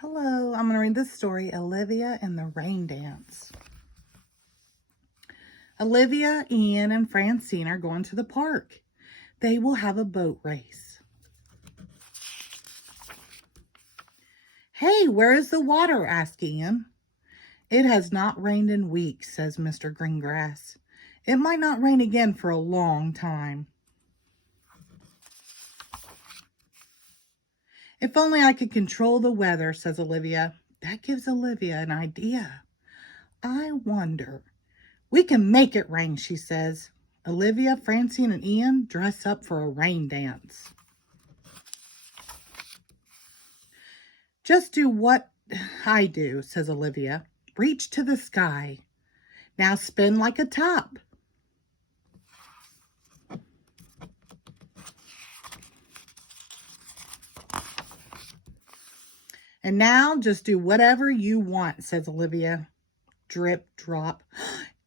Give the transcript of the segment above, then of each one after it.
Hello, I'm going to read this story, Olivia and the Rain Dance. Olivia, Ian, and Francine are going to the park. They will have a boat race. Hey, where is the water? Asked Ian. It has not rained in weeks, says Mr. Greengrass. It might not rain again for a long time. If only I could control the weather, says Olivia. That gives Olivia an idea. I wonder. We can make it rain, she says. Olivia, Francine, and Ian dress up for a rain dance. Just do what I do, says Olivia. Reach to the sky. Now spin like a top. And now just do whatever you want, says Olivia. Drip, drop.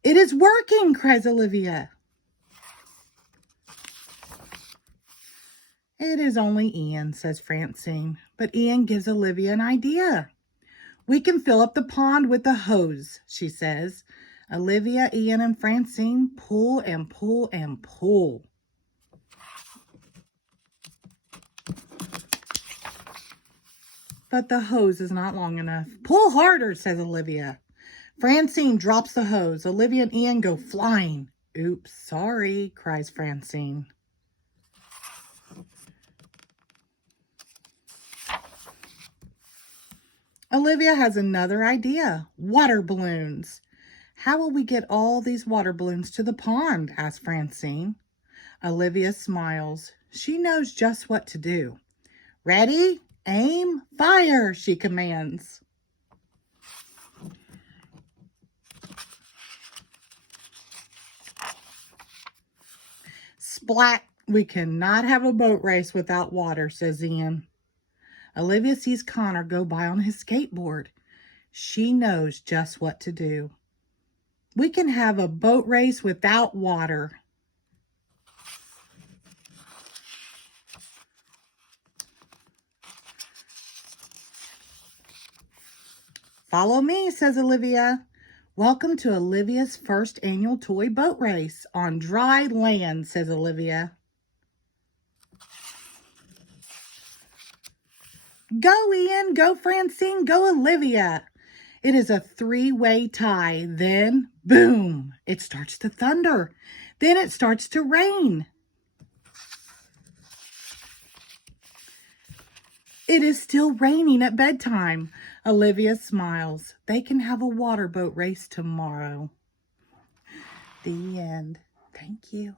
It is working, cries Olivia. It is only Ian, says Francine. But Ian gives Olivia an idea. We can fill up the pond with a hose, she says. Olivia, Ian, and Francine pull and pull and pull. But the hose is not long enough. Pull harder, says Olivia. Francine drops the hose. Olivia and Ian go flying. Oops, sorry, cries Francine. Olivia has another idea. Water balloons. How will we get all these water balloons to the pond? Asks Francine. Olivia smiles. She knows just what to do. Ready? Aim, fire, she commands. Splat! We cannot have a boat race without water, says Ian. Olivia sees Connor go by on his skateboard. She knows just what to do. We can have a boat race without water. Follow me, says Olivia. Welcome to Olivia's first annual toy boat race on dry land, says Olivia. Go, Ian, go, Francine, go, Olivia. It is a three-way tie. Then, boom, it starts to thunder. Then it starts to rain. It is still raining at bedtime. Olivia smiles. They can have a water boat race tomorrow. The end. Thank you.